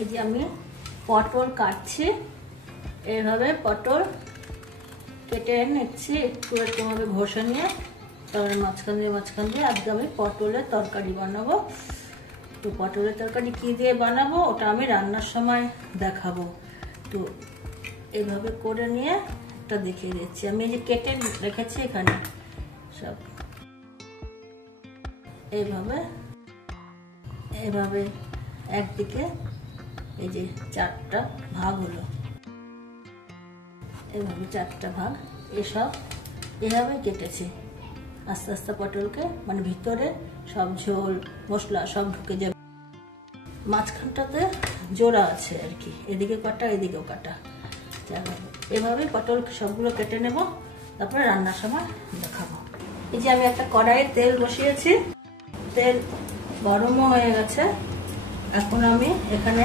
এই যে আমি পটল কাটছি, এইভাবে পটল কেটে নিচ্ছি একটু এরকমভাবে ঘষে নিয়ে, তারপরে মাঝখান দিয়ে আজকে আমি পটলের তরকারি বানাবো। তো পটলের তরকারি কি দিয়ে বানাবো ওটা আমি রান্নার সময় দেখাবো। তো এইভাবে করে নিয়ে একটা দেখিয়ে দিচ্ছি। আমি এই যে কেটে রেখেছি এখানে সব, এইভাবে একদিকে এই যে 4টা ভাগ হলো, এইভাবে 4টা ভাগ এসব এভাবে কেটেছি। আস্তে আস্তে পটলকে মানে ভিতরে সব ঝোল মশলা সব ঢুকে যাবে। মাঝখানটাতে জোড়া আছে আর কি, এদিকে কাটা এদিকেও কাটা। এভাবে পটল সবগুলো কেটে নেব, তারপরে রান্নার সময় দেখাবো। এই যে আমি একটা কড়াইয়ে তেল বসিয়েছি, তেল গরমও হয়ে গেছে। এখন আমি এখানে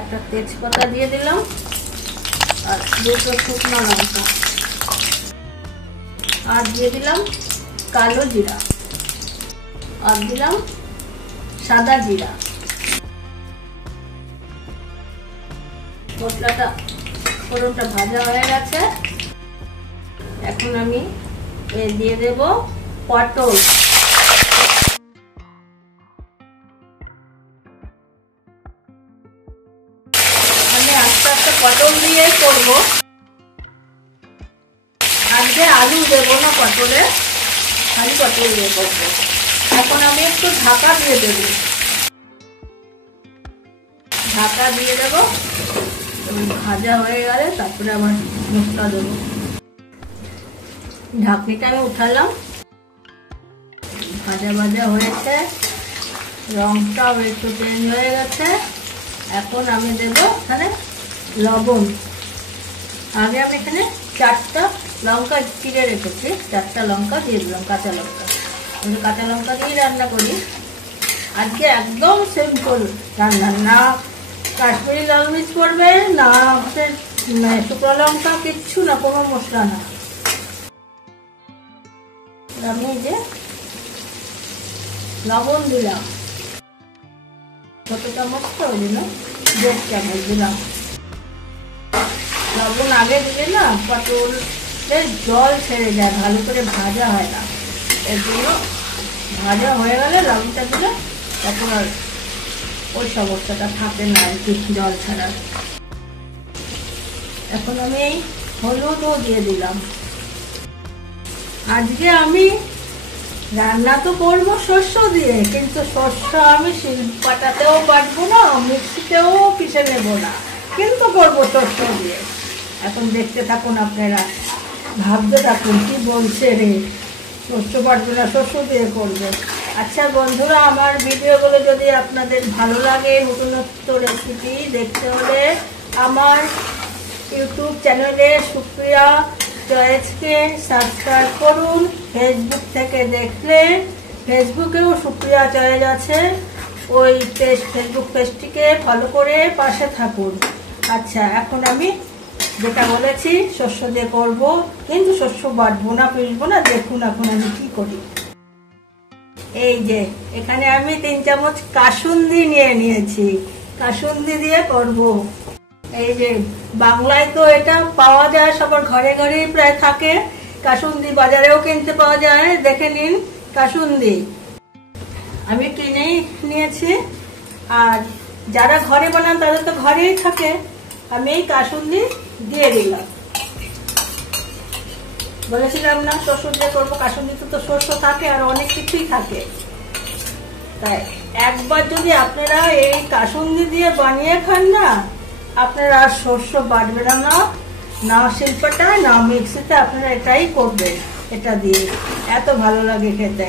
একটা তেজপাতা দিয়ে দিলাম আর 2টো শুকনো লঙ্কা, আর দিয়ে দিলাম কালো জিরা, আর দিলাম সাদা জিরা। মশলাটা ফোড়নটা ভাজা হয়ে গেছে। এখন আমি দিয়ে দেব পটল। আমি আস্তে আস্তে পটল দিয়ে করব, আজকে আলু দেবো না পটলে, খালি পটল দিয়ে করবো। এখন আমি একটু ঢাকা দিয়ে দেব, ঢাকা দিয়ে দেবো। ভাজা হয়ে গেলে তারপরে আবার মশলা দেবো। ঢাকনিটা আমি উঠালাম, ভাজা ভাজা হয়েছে, রংটাও একটু চেঞ্জ হয়ে গেছে। এখন আমি দেবো এখানে লবণ। আগে আমি এখানে 4টা লঙ্কা চিড়ে রেখেছি, 4টা লঙ্কা দিয়ে দিলাম, কাঁচা লঙ্কা। আমি কাঁচা লঙ্কা দিয়েই রান্না করি আজকে, একদম সিম্পল রান্না। না কাশ্মীরি লাল মির্চ পড়বে, না শুকনো লঙ্কা, কিচ্ছু না, কোনো মশলা না। আমি এই যে লবণ দিলাম, ছোট চামচ তো ওই জন্য 1.5 চামচ দিলাম। লবণ আগে দিলে না পটলের জল ছেড়ে যায়, ভালো করে ভাজা হয় না। এর জন্য ভাজা হয়ে গেলে লবণটা দিলে তখন আর ওই সমস্যাটা থাকে না আর কি, জল ছাড়া। এখন আমি এই হলুদও দিয়ে দিলাম। আজকে আমি রান্না তো করবো শস্য দিয়ে, কিন্তু শস্য আমি শিলপাটাতেও বাটবো না, মিক্সিতেও পিষে নেবো না, কিন্তু করবো শস্য দিয়ে। এখন দেখতে থাকুন আপনারা, ভাবতে থাকুন কি বলছে রে, শস্য বাটবে না শস্য দিয়ে করবে। আচ্ছা বন্ধুরা, আমার ভিডিওগুলো যদি আপনাদের ভালো লাগে, নতুনত্ব রেসিপি দেখতে হলে আমার ইউটিউব চ্যানেলে সুপ্রিয়া চয়েসকে সাবস্ক্রাইব করুন। ফেসবুক থেকে দেখলে ফেসবুকেও সুপ্রিয়া চয়েস আছে, ওই ফেসবুক পেজটিকে ফলো করে পাশে থাকুন। আচ্ছা, এখন আমি যেটা বলেছি শস্য দিয়ে করবো, কিন্তু শস্য বাটবো না, পিষবো না। দেখুন এখন আমি কি করি। এই যে এখানে আমি 3 চামচ কাসুন্দি নিয়ে নিয়েছি, কাসুন্দি দিয়ে করব। এই যে বাংলায় তো এটা পাওয়া যায়, সবার ঘরে ঘরেই প্রায় থাকে কাসুন্দি, বাজারেও কিনতে পাওয়া যায়। দেখে নিন কাসুন্দি আমি কিনেই নিয়েছি, আর যারা ঘরে বানান তাদের তো ঘরেই থাকে। আমি এই কাসুন্দি দিয়ে দিলাম। বলেছিলাম না শস্য দিয়ে করবো, কাসুন্দিতে তো শস্য থাকে আর অনেক কিছুই থাকে। তাই একবার যদি আপনারা এই কাসুন্দি দিয়ে বানিয়ে খান না, আপনারা আর শস্য বাটবেন না, না শিল্পটায় না মিক্সিতে, আপনারা এটাই করবেন। এটা দিয়ে এত ভালো লাগে খেতে।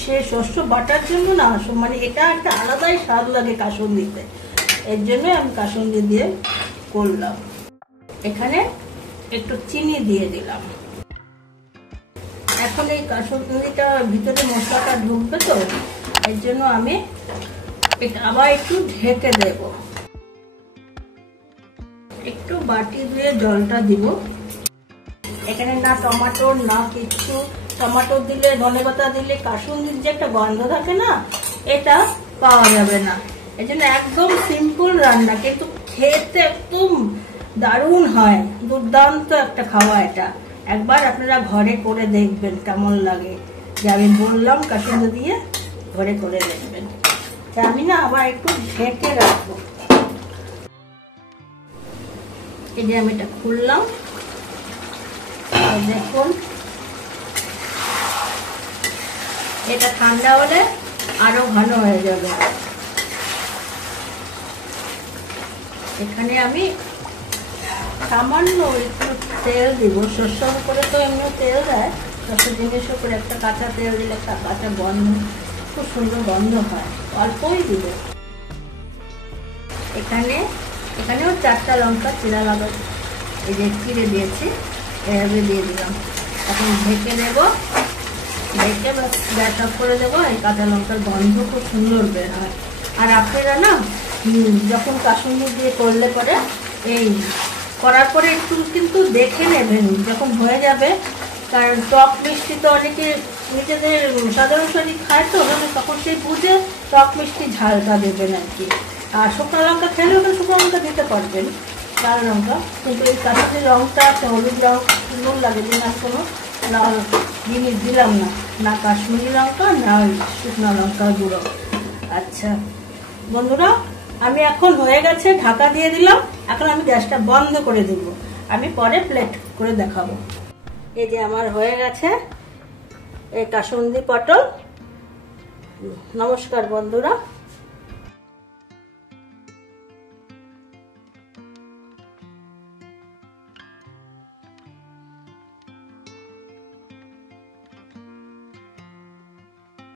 সে শস্য বাটার জন্য না, মানে এটা একটা আলাদাই স্বাদ লাগে কাসুন্দিতে, এর জন্য আমি কাসুন্দি দিয়ে করলাম। এখানে একটু চিনি দিয়ে দিলাম। এখন এই কাসুন্দিটা ভিতরে মশলাটা ঢুকবে তো, এর জন্য আমি আবার একটু ঢেকে দেব। একটু বাটি দিয়ে জলটা দিব। এখানে না টমেটো না কিচ্ছু, টমেটো দিলে ধনেপাতা দিলে কাসুন্দির যে একটা গন্ধ থাকে না, এটা পাওয়া যাবে না। এই জন্য একদম সিম্পল রান্না, কিন্তু খেতে একদম দারুণ হয়, দুর্দান্ত একটা খাওয়া। এটা একবার আপনারা ঘরে করে দেখবেন কেমন লাগে। যে আমি বললাম কাসুন্দি দিয়ে ঘরে করে দেখবেন। তা আমি না আবার একটু ঢেকে রাখবো। এই যে আমি এটা খুললাম, দেখুন এটা ঠান্ডা হলে আরো ঘন হয়ে যাবে। এখানে আমি সামান্য একটু তেল দিব, শস্যর উপরে তো এমনি তেল দেয়, শস্য জিনিসের উপরে একটা কাঁচা তেল দিলে একটা কাঁচা গন্ধ, খুব সুন্দর গন্ধ হয়, অল্পই দিব। এখানেও 4টা লঙ্কা চিরা লাগা, এই যে চিড়ে দিয়েছি, এভাবে দিয়ে দিলাম। এখন ঢেকে দেবো, ঢেকে গ্যাস অফ করে দেবো। এই কাঁচা লঙ্কার গন্ধ খুব সুন্দর বের হয়। আর আপনারা না যখন কাসুন্দি দিয়ে করলে পরে এই করার পরে একটু কিন্তু দেখে নেবেন যখন হয়ে যাবে, কারণ টক মিষ্টি তো অনেকে নিজেদের সাধারণ শরীর খায়, তো তখন সেই বুঝে টক মিষ্টি ঝালটা দেবেন আর কি। আর শুকনো লঙ্কা খেলে ওখানে শুকনো লঙ্কা দিতে পারবেন, লাল লঙ্কা, কিন্তু এই কাঁচা লঙ্কা আছে, হলুদ লঙ্কা নুন লাগে, দিন আর কোনো লাল জিনিস দিলাম না, না কাশ্মীরি লঙ্কা না শুকনো লঙ্কা গুঁড়ো। আচ্ছা বন্ধুরা, আমি এখন হয়ে গেছে, ঢাকা দিয়ে দিলাম। এখন আমি গ্যাসটা বন্ধ করে দিব, আমি পরে প্লেট করে দেখাবো। এই যে আমার হয়ে গেছে এই কাসুন্দি পটল। নমস্কার বন্ধুরা।